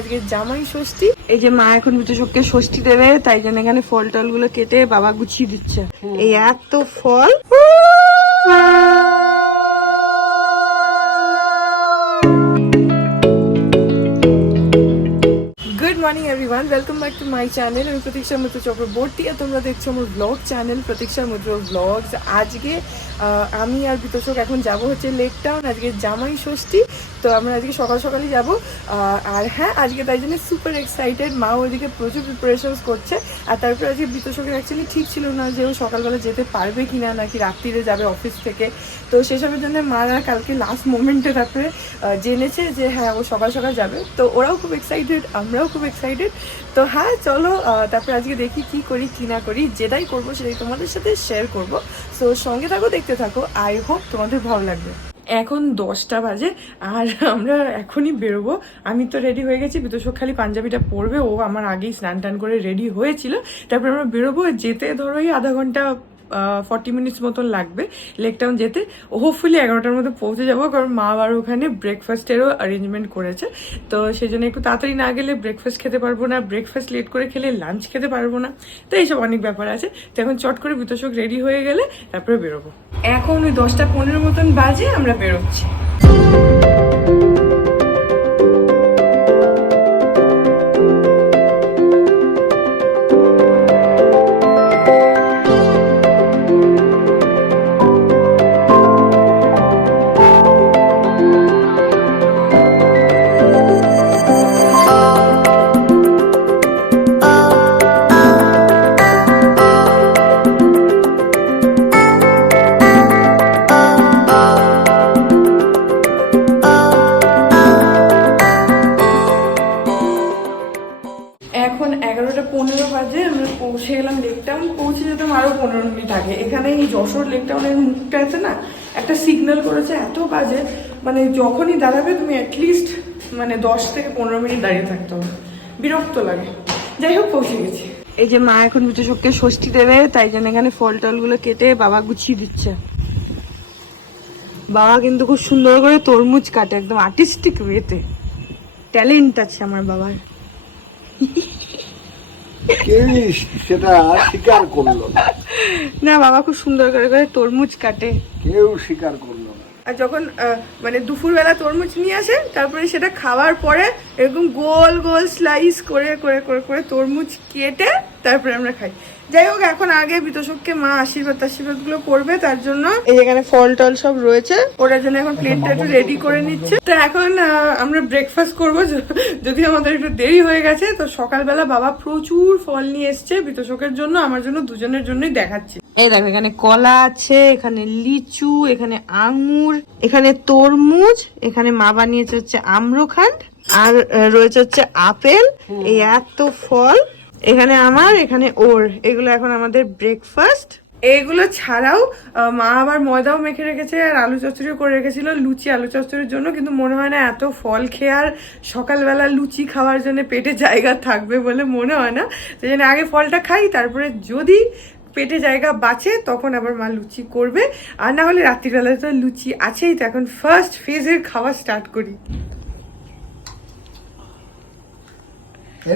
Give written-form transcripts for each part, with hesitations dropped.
আজকে জামাই ষষ্ঠী। এই যে মা এখন বিতোষককে ষষ্ঠী দেবে, তাই জন্য এখানে ফল টল গুলো কেটে বাবা গুছিয়ে দিচ্ছে। এই এত ফল। Good morning everyone, welcome back to my channel. আমি প্রতীক্ষা মিত্র চক্রবর্তী আর তোমরা দেখছো আমার ব্লগ চ্যানেল প্রতীক্ষা মিত্র ব্লগস। আজকে আমি আর বিতোষক এখন যাব হচ্ছে লেক টাউন। আজকে জামাই ষষ্ঠী, তো আমরা আজকে সকাল সকালই যাব। আর হ্যাঁ, আজকে তাই জন্য সুপার এক্সাইটেড। মা ওইদিকে প্রচুর প্রিপারেশনস করছে। আর তারপরে আজকে বিতোষকের অ্যাকচুয়ালি ঠিক ছিল না যে ও সকালবেলা যেতে পারবে কি না, নাকি রাত্রিরে যাবে অফিস থেকে। তো সেসবের জন্য মারা কালকে লাস্ট মোমেন্টে তারপরে জেনেছে যে হ্যাঁ ও সকাল সকাল যাবে। তো ওরাও খুব এক্সাইটেড, আমরাও খুব এক্সাইটেড। তো হ্যাঁ চলো, তারপরে আজকে দেখি কি করি কি না করি, যেটাই করবো সেটাই তোমাদের সাথে শেয়ার করবো। সো সঙ্গে থাকো, দেখতে থাকো। আই হোপ তোমাদের ভালো লাগবে। এখন 10টা বাজে আর আমরা এখনই বেরোবো। আমি তো রেডি হয়ে গেছি, বিতোষক খালি পাঞ্জাবিটা পরবে। ও আমার আগেই স্নান টান করে রেডি হয়েছিল। তারপরে আমরা বেরোবো। যেতে ধরো এই আধা ঘন্টা 40 মিনিটস মতন লাগবে লেক টাউন যেতে। হোপফুলি 11টার মধ্যে পৌঁছে যাবো, কারণ মা আবার ওখানে ব্রেকফাস্টেরও অ্যারেঞ্জমেন্ট করেছে। তো সেই জন্য একটু তাড়াতাড়ি না গেলে ব্রেকফাস্ট খেতে পারবো না, ব্রেকফাস্ট লেট করে খেলে লাঞ্চ খেতে পারবো না। তো এইসব অনেক ব্যাপার আছে। তো এখন চট করে বিতোষক রেডি হয়ে গেলে তারপরে বেরোবো। এখন ওই 10টা 15 মতন বাজে, আমরা বেরোচ্ছি। এখন 11টা 15 বাজে, আমরা পৌঁছে গেলাম লেক টাউন। পৌঁছে যেতাম আরো 15 মিনিট আগে। এখানে এই যশোর লেক টাউনের মুখটা আছে না, একটা সিগন্যাল করেছে এত বাজে, মানে যখনই দাঁড়াবে তুমি অ্যাটলিস্ট মানে 10 থেকে 15 মিনিট দাঁড়িয়ে থাকতে হবে, বিরক্ত লাগে। যাই হোক, পৌঁছে গেছি। এই যে মা এখন বিতোষককে ষষ্ঠী দেবে, তাই জন্য এখানে ফল টল গুলো কেটে বাবা গুছিয়ে দিচ্ছে। বাবা কিন্তু খুব সুন্দর করে তরমুজ কাটে, একদম আর্টিস্টিক ওয়েতে। ট্যালেন্ট আছে আমার বাবার। সেটা স্বীকার করলো না, বাবা খুব সুন্দর করে করে তরমুজ কাটে, কেউ স্বীকার করলো না। আর যখন মানে দুপুরবেলা তরমুজ নিয়ে আসে, তারপরে সেটা খাওয়ার পরে এরকম গোল গোল স্লাইস করে করে করে করে তরমুজ কেটে তারপরে আমরা খাই। যাই হোক, এখন আগে বিতোষককে মা আশীর্বাদ গুলো করবে, তার জন্য এই এখানে ফল টল সব রয়েছে, ওটার জন্য এখন প্লেটটা একটু রেডি করে নিচ্ছে। তো এখন আমরা ব্রেকফাস্ট করবো, যদি আমাদের একটু দেরি হয়ে গেছে। তো সকালবেলা বাবা প্রচুর ফল নিয়ে এসছে বিতোষকের জন্য, আমার জন্য, দুজনের জন্যই দেখাচ্ছি। এই দেখো, এখানে কলা আছে, এখানে লিচু, এখানে আঙ্গুর, এখানে তরমুজ, এখানে মা বানিয়েছে হচ্ছে আম্রখান্ড, আর রয়েছে হচ্ছে আপেল। এই এত ফল, এখানে আমার, এখানে ওর। এগুলো এখন আমাদের ব্রেকফাস্ট। এগুলো ছাড়াও মা আবার ময়দাও মেখে রেখেছে আর আলু চচ্চড়িও করে রেখেছিল লুচি আলু চচ্চড়ির জন্য। কিন্তু মনে হয় না এত ফল খেয়ে আর সকালবেলা লুচি খাওয়ার জন্য পেটে জায়গা থাকবে বলে মনে হয় না। সেই জন্য আগে ফলটা খাই, তারপরে যদি পেটে জায়গা বাঁচে তখন আবার মা লুচি করবে। আর না হলে রাত্রিবেলায় তো লুচি আছেই। তো এখন ফার্স্ট ফেজের খাওয়া স্টার্ট করি।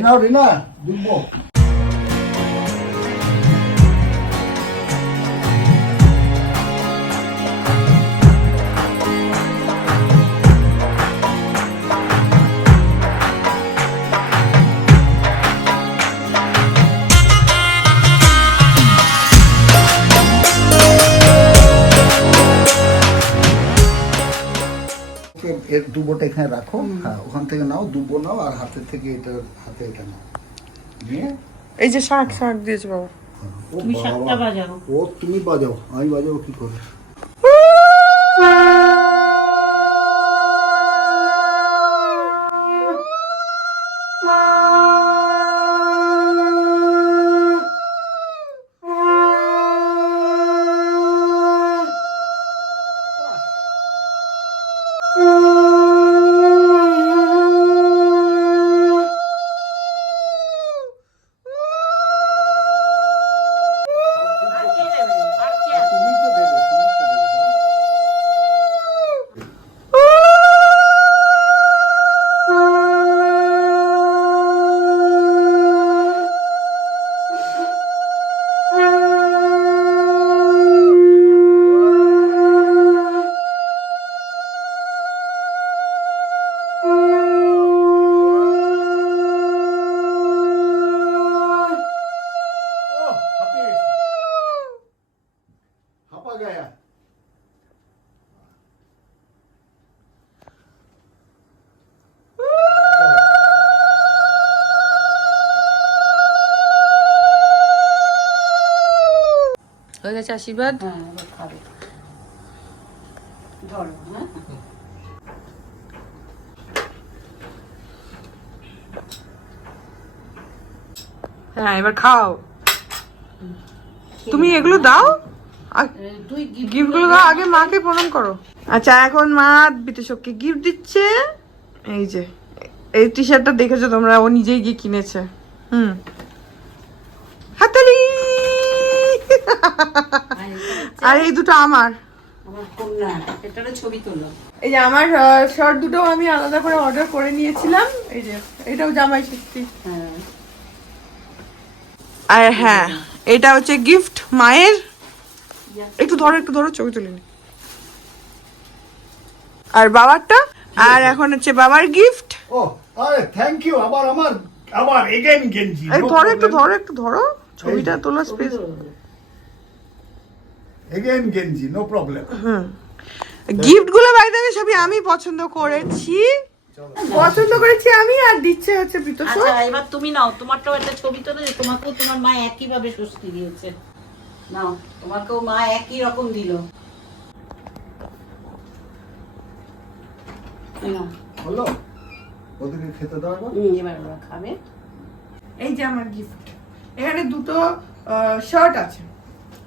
নাও রিনা, দুব্বো। এর দুবোটা এখানে রাখো। হ্যাঁ, ওখান থেকে নাও, দুব্বো নাও, আর হাতের থেকে এটা, হাতে এটা নাও নিয়ে। এই যে শাক দিয়েছে বাবা। তুমি শাকটা বাজাও। ও তুমি বাজাও, আমি বাজাবো কি করে? গেছে আশীর্বাদ। হ্যাঁ এবার খাবে ধরো। হ্যাঁ এবার খাও। তুমি এগুলো দাও, তুই গিফট গুলো দাও, আগে মাকে প্রণাম করো। আচ্ছা এখন মা বিতোষককে গিফট দিচ্ছে। এই যে এই টি শার্টটা দেখেছো তোমরা, ও নিজেই গিয়ে কিনেছে। হাতালি। আর এই দুটো আমার কন্যা, এটারও ছবি তোলো। এই যে আমার শার্ট দুটো আমি আলাদা করে অর্ডার করে নিয়েছিলাম। এই যে এটাও জামাই ষষ্ঠী। হ্যাঁ আর হ্যাঁ এটা হচ্ছে গিফট মায়ের। একটু ধরো ছবি তুলে নি। আর বাবারটা, আর এখন হচ্ছে বাবার গিফট। ও আরে থ্যাংক ইউ। আবার এগেইন গেঞ্জি। এই একটু ধরো ছবিটা তোলা স্পেস। এগেইন গেঞ্জি, নো প্রবলেম। গিফট গুলো বাইরে সবই আমি পছন্দ করেছি আমি, আর দিচ্ছে হচ্ছে বিতোষ। আচ্ছা এবার তুমি নাও, তোমারটাও একটা ছবি তোলো যে তোমাকেও তোমার মা একই ভাবে ষষ্ঠী দিয়েছে। নাও, তোমাকেও মা একই রকম দিল। হলো, ওদেরকে খেতে দাও এবার। এবার ওরা খাবে। এই যে আমার গিফট, এখানে দুটো শার্ট আছে,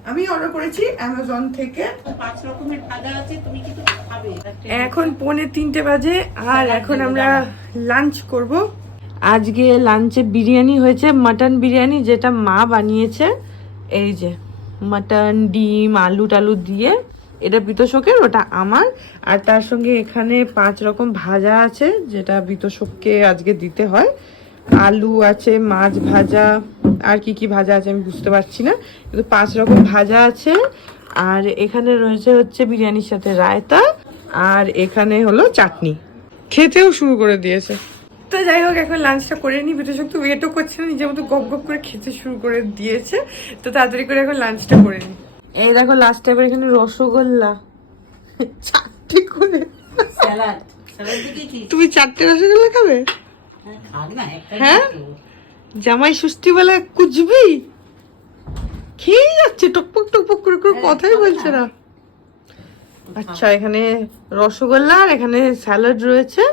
আমি অর্ডার করেছি অ্যামাজন থেকে। 5 রকমের ভাজা আছে, তুমি কি খাবে? এখন 2:45 বাজে, আর এখন আমরা লাঞ্চ করব। আজকে লাঞ্চে বিরিয়ানি হয়েছে, মাটন বিরিয়ানি, যেটা মা বানিয়েছে। এই যে মাটন, ডিম, আলু টালু দিয়ে, এটা বিতোষকের, ওটা আমার। আর তার সঙ্গে এখানে 5 রকম ভাজা আছে, যেটা বিতোষককে আজকে দিতে হয়। আলু আছে, মাছ ভাজা, আর কি কি ভাজা আছে আমি বুঝতে পারছি না, কিন্তু 5 রকম ভাজা আছে। আর এখানে রয়েছে হচ্ছে বিরিয়ানির সাথে রায়তা, আর এখানে হলো চাটনি। খেতেও শুরু করে দিয়েছে। তো যাই হোক, এখন লাঞ্চটা করে নিই। বিতোষক তো ওয়েটও করছে না, নিজের মতো গপ গপ করে খেতে শুরু করে দিয়েছে। তো তাড়াতাড়ি করে এখন লাঞ্চটা করে নিই। এই দেখো লাস্ট টাইম এখানে রসগোল্লা 4টে করে। স্যালাড দেখেছিস? তুমি 4টে রসগোল্লা খাবে? খাক না, একটাই হ্যাঁ? তো। জামাই ষষ্ঠী বলে কুচবি খেয়ে যাচ্ছে, টকপক টকপক করে করে, কথাই বলছে না। আচ্ছা এখানে রসগোল্লা, আর এখানে স্যালাড রয়েছে।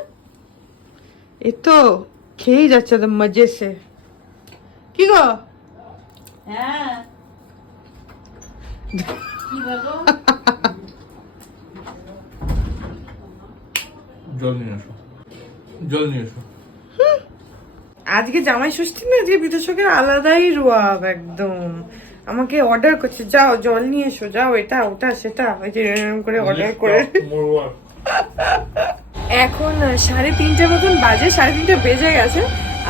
এই তো খেয়েই যাচ্ছে তো মজে সে। কি গো? হ্যাঁ কি বলো? জল নিয়ে এসো। আজকে জামাই ষষ্ঠী না, আজকে বিতোষকের আলাদাই রোয়াব একদম। আমাকে অর্ডার করছে, যাও জল নিয়ে এসো, যাও এটা ওটা সেটা, ওই যে এরকম করে অর্ডার করে। এখন 3:30 মতন বাজে, 3:30 বেজে গেছে।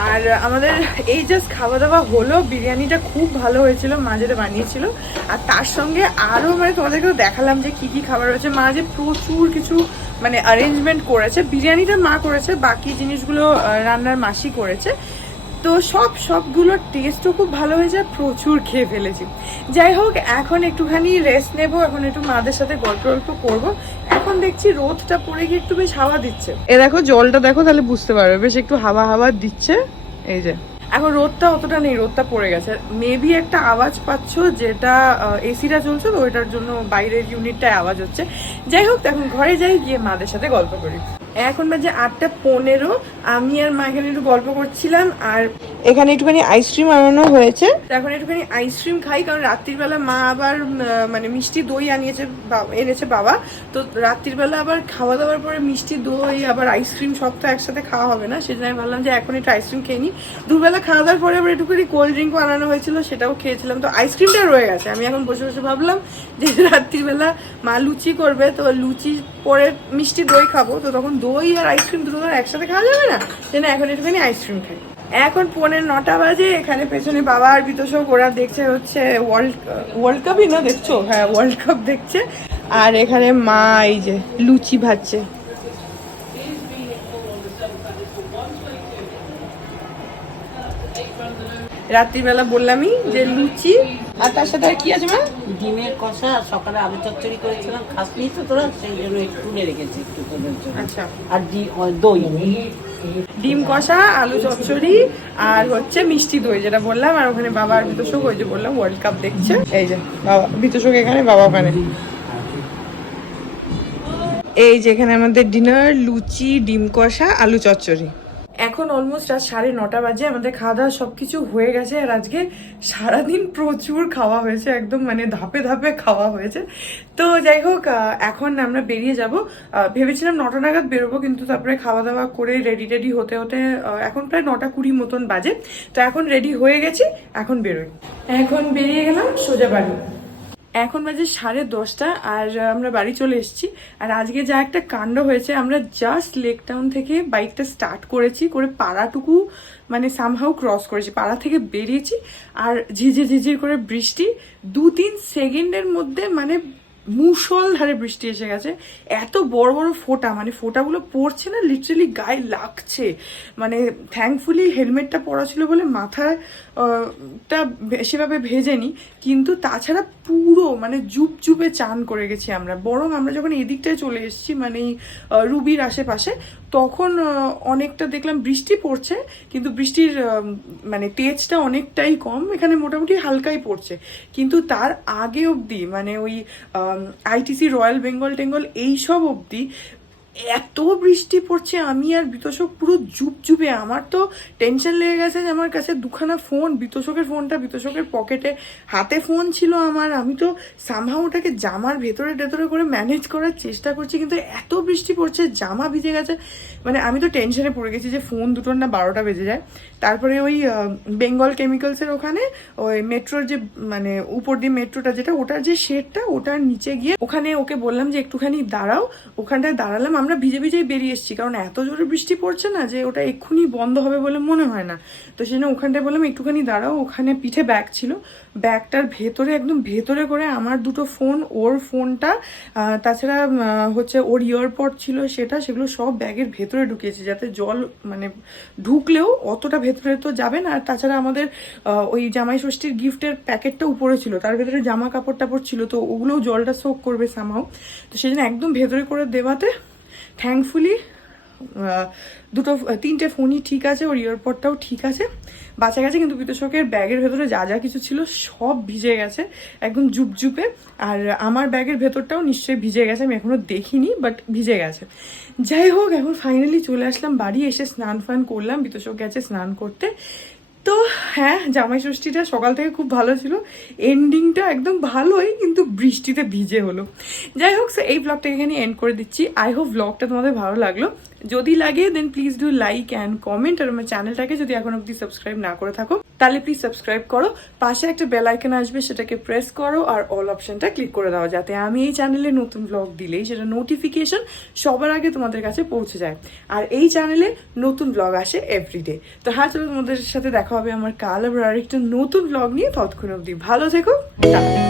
আর আমাদের এই জাস্ট খাওয়া দাওয়া হলো। বিরিয়ানিটা খুব ভালো হয়েছিল, মা যেটা বানিয়েছিল। আর তার সঙ্গে আরও মানে তোমাদেরকেও দেখালাম যে কি কি খাবার রয়েছে। মা যে প্রচুর কিছু মানে অ্যারেঞ্জমেন্ট করেছে। বিরিয়ানিটা মা করেছে, বাকি জিনিসগুলো রান্নার মাসি করেছে। তো সবগুলোর টেস্টও খুব ভালো হয়েছে, প্রচুর খেয়ে ফেলেছি। যাই হোক, এখন একটুখানি রেস্ট নেব, এখন একটু মাদের সাথে গল্প করবো। এখন দেখছি রোদটা পড়ে গিয়ে একটু বেশ হাওয়া দিচ্ছে। এ দেখো জলটা দেখো, তাহলে বুঝতে পারবে, বেশ একটু হাওয়া দিচ্ছে। এই যে এখন রোদটা অতটা নেই, রোদটা পড়ে গেছে। মেবি একটা আওয়াজ পাচ্ছ, যেটা এসিটা চলছে তো ওইটার জন্য বাইরের ইউনিটটায় আওয়াজ হচ্ছে। যাই হোক, এখন ঘরে যাই, গিয়ে মাদের সাথে গল্প করি। এখন বাজে 8:15। আমি আর মা এখানে একটু গল্প করছিলাম, আর এখানে একটুখানি আইসক্রিম আনানো হয়েছে। এখন একটুখানি আইসক্রিম খাই, কারণ রাত্রির বেলা মা আবার মানে মিষ্টি দই এনেছে বাবা। তো রাত্রির বেলা আবার খাওয়া দাওয়ার পরে মিষ্টি দই আবার আইসক্রিম সব তো একসাথে খাওয়া হবে না, সেজন্য আমি ভাবলাম যে এখন একটু আইসক্রিম খেয়ে নিই। দুবেলা খাওয়া দাওয়ার পরে আবার একটুখানি কোল্ড ড্রিঙ্কও আনানো হয়েছিল, সেটাও খেয়েছিলাম। তো আইসক্রিমটা রয়ে গেছে। আমি এখন বসে বসে ভাবলাম যে রাত্রিবেলা মা লুচি করবে, তো লুচি পরে মিষ্টি দই খাবো, তো তখন দই আর আইসক্রিম দুটো একসাথে খাওয়া যাবে না, যেন এখন একটুখানি আইসক্রিম খাই। এখন 9:45 বাজে। এখানে পেছনে বাবা আর বিতোষক ওরা দেখছে হচ্ছে ওয়ার্ল্ড কাপই না, দেখছো? হ্যাঁ, ওয়ার্ল্ড কাপ দেখছে। আর এখানে মা এই যে লুচি ভাজছে। রাত্রিবেলা বললামই যে লুচি, আর তার সাথে আর কি আছে মা? ডিমের কষা। সকালে আলু চচ্চড়ি করেছিলাম, খাসনি তো তোরা, সেই জন্য একটু তুলে রেখেছি একটু তোদের জন্য। আচ্ছা। আর দই। ডিম কষা, আলু চচ্চড়ি আর হচ্ছে মিষ্টি দই যেটা বললাম, আর ওখানে বাবা আর বিতোষক ওই যে বললাম ওয়ার্ল্ড কাপ দেখছে। এই যে বাবা, বিতোষক এখানে, বাবা ওখানে। এই যে এখানে আমাদের ডিনার, লুচি, ডিম কষা, আলু চচ্চড়ি। এখন অলমোস্ট রাত 9:30 বাজে, আমাদের খাওয়া দাওয়া সবকিছু হয়ে গেছে। আর আজকে সারাদিন প্রচুর খাওয়া হয়েছে, একদম মানে ধাপে ধাপে খাওয়া হয়েছে। তো যাই হোক, এখন আমরা বেরিয়ে যাব। ভেবেছিলাম 9টা নাগাদ বেরোবো, কিন্তু তারপরে খাওয়া দাওয়া করে রেডি টেডি হতে হতে এখন প্রায় 9:20 মতন বাজে। তো এখন রেডি হয়ে গেছি, এখন বেরোই। এখন বেরিয়ে গেলাম সোজা বাড়ি। এখন বাজে 10:30 আর আমরা বাড়ি চলে এসেছি। আর আজকে যা একটা কাণ্ড হয়েছে, আমরা জাস্ট লেক টাউন থেকে বাইকটা স্টার্ট করেছি, করে পাড়াটুকু মানে সামহাউ ক্রস করেছি, পাড়া থেকে বেরিয়েছি আর ঝিঝির ঝিঝির করে বৃষ্টি 2-3 সেকেন্ডের মধ্যে মানে মুষলধারে বৃষ্টি এসে গেছে। এত বড় বড় ফোঁটা, মানে ফোঁটাগুলো পড়ছে না, লিটারালি গায়ে লাগছে। মানে থ্যাঙ্কফুলি হেলমেটটা পরা ছিল বলে মাথায় টা সেভাবে ভেজেনি, কিন্তু তাছাড়া পুরো মানে জুপজুপে চান করে গেছি আমরা। বরং আমরা যখন এদিকটায় চলে এসেছি মানে রুবির আশেপাশে, তখন অনেকটা দেখলাম বৃষ্টি পড়ছে, কিন্তু বৃষ্টির মানে তেজটা অনেকটাই কম, এখানে মোটামুটি হালকাই পড়ছে। কিন্তু তার আগে অবধি মানে ওই আইটিসি, রয়্যাল বেঙ্গল টেঙ্গল এইসব অবধি এত বৃষ্টি পড়ছে, আমি আর বিতোষক পুরো জুপজুপে। আমার তো টেনশন লেগে গেছে যে আমার কাছে 2খানা ফোন, বিতোষকের ফোনটা বিতোষকের পকেটে, হাতে ফোন ছিল আমার। আমি তো সামহাও ওটাকে জামার ভেতরে টেতরে করে ম্যানেজ করার চেষ্টা করছি, কিন্তু এত বৃষ্টি পড়ছে, জামা ভিজে গেছে। মানে আমি তো টেনশনে পড়ে গেছি যে ফোন দুটোর না 12টা বেজে যায়। তারপরে ওই বেঙ্গল কেমিক্যালসের ওখানে ওই মেট্রোর যে মানে উপর দিয়ে মেট্রোটা যেটা, ওটার যে শেডটা, ওটার নিচে গিয়ে ওখানে ওকে বললাম যে একটুখানি দাঁড়াও। ওখানটায় দাঁড়ালাম, আমরা ভিজে ভিজেই বেরিয়ে এসেছি, কারণ এত জোরে বৃষ্টি পড়ছে না যে ওটা এক্ষুনি বন্ধ হবে বলে মনে হয় না। তো সেজন্য ওখানটায় বললাম একটুখানি দাঁড়াও। ওখানে পিঠে ব্যাগ ছিল, ব্যাগটার ভেতরে একদম ভেতরে করে আমার 2টো ফোন, ওর ফোনটা, তাছাড়া হচ্ছে ওর ইয়ারপড ছিল সেগুলো সব ব্যাগের ভেতরে ঢুকিয়েছি, যাতে জল মানে ঢুকলেও অতটা ভেতরে তো যাবে না। আর তাছাড়া আমাদের ওই জামাই ষষ্ঠীর গিফটের প্যাকেটটা উপরে ছিল, তার ভেতরে জামা কাপড় টাপড় ছিল, তো ওগুলোও জলটা সোক করবে সামহাও। তো সেই জন্য একদম ভেতরে করে দেওয়াতে থ্যাঙ্কফুলি 3টে ফোনই ঠিক আছে, ওর ইয়ারপডটাও ঠিক আছে, বাঁচা গেছে। কিন্তু বিতোষকের ব্যাগের ভেতরে যা যা কিছু ছিল সব ভিজে গেছে একদম জুপজুপে। আর আমার ব্যাগের ভেতরটাও নিশ্চয়ই ভিজে গেছে, আমি এখনো দেখিনি, বাট ভিজে গেছে। যাই হোক, এখন ফাইনালি চলে আসলাম বাড়ি। এসে স্নান ফান করলাম, বিতোষক গেছে স্নান করতে। তো হ্যাঁ, জামাই ষষ্ঠীটা সকাল থেকে খুব ভালো ছিল, এন্ডিংটা একদম ভালোই, কিন্তু বৃষ্টিতে ভিজে হলো। যাই হোক, এই ব্লগটা এখানে এন্ড করে দিচ্ছি। আই হোপ ব্লগটা তোমাদের ভালো লাগলো। যদি লাগে then please do like and comment. আর আমার চ্যানেলটাকে যদি এখন অব্দি সাবস্ক্রাইব না করে থাকো, তাহলে প্লিজ সাবস্ক্রাইব করো। পাশে একটা বেল আইকন আসবে, সেটাকে প্রেস করো আর অল অপশনটা ক্লিক করে দাও, যাতে আমি এই চ্যানেলে নতুন ব্লগ দিলেই সেটা নোটিফিকেশন সবার আগে তোমাদের কাছে পৌঁছে যায়। আর এই চ্যানেলে নতুন ব্লগ আসে এভরিডে। তো হ্যাঁ, চলো তোমাদের সাথে দেখা হবে আমার কাল আবার আরেকটা নতুন ব্লগ নিয়ে। ততক্ষণ অবধি ভালো থেকো, টাটা।